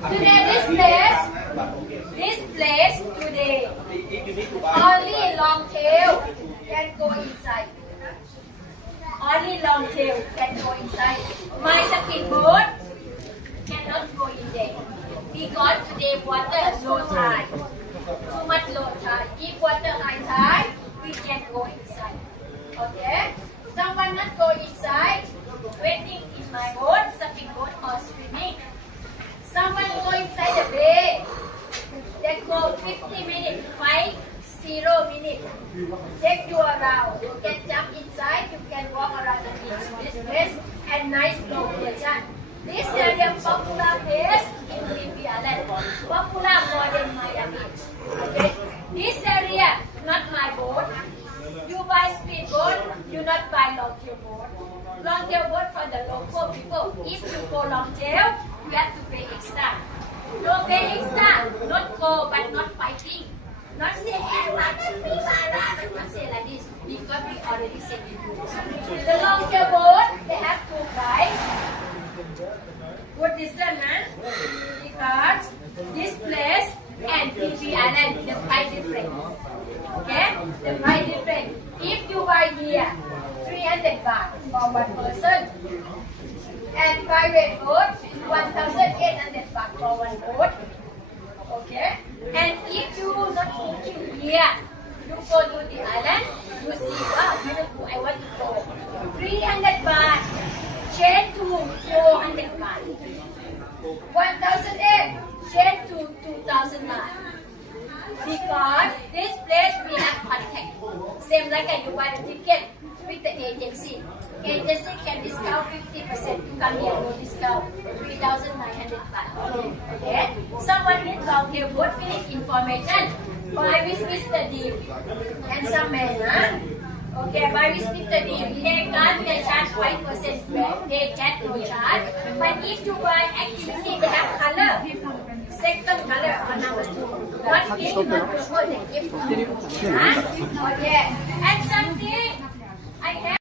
Today this place today only long tail can go inside. Only long tail can go inside. My speedboat cannot go in there because today water low tide. Too much low tide. If water high tide, we can go inside. Okay? Someone not go inside, waiting in my boat, speedboat or swimming. Someone go inside the bay. They go 50 minutes, 50 minutes. Take you around. You can jump inside, you can walk around the beach. This place and nice location. This area popular place in Whidbey Island. Popular more than Miami. Okay? This area, not my boat. You buy speedboat, you not buy long tail boat. Long tail boat for the local people. If you go long tail, you have to pay extra. Don't pay extra. Not go, but not fighting. Not say, hey, what the people not say like this. Because we already said it. The long tail boat, they have two price. Good listen, huh? Because this place and Whidbey Island, the price different. Okay? The price different. If you buy here, 300 baht for one person. And private boat, 1,800 baht for one boat. Okay? And if you not booking here, you go to the island, you see, wow, beautiful, I want to go. 300 baht, change to 400 baht. 1,008, change to 2,000 baht. Because this place we have contact. Same like you buy the ticket with the agency. Agency can discount 50% to come here, no discount. 3,900 baht. Okay? Someone needs long tail boat finish information. Buy with Mr. Deep. And some man, huh? Okay, buy with Mr. Deep. They card, they charge 5% back. They get no charge. But if you buy activity, they have color. Second color or number 2. Not gift, not purple, they give. Huh? Okay. And something I have.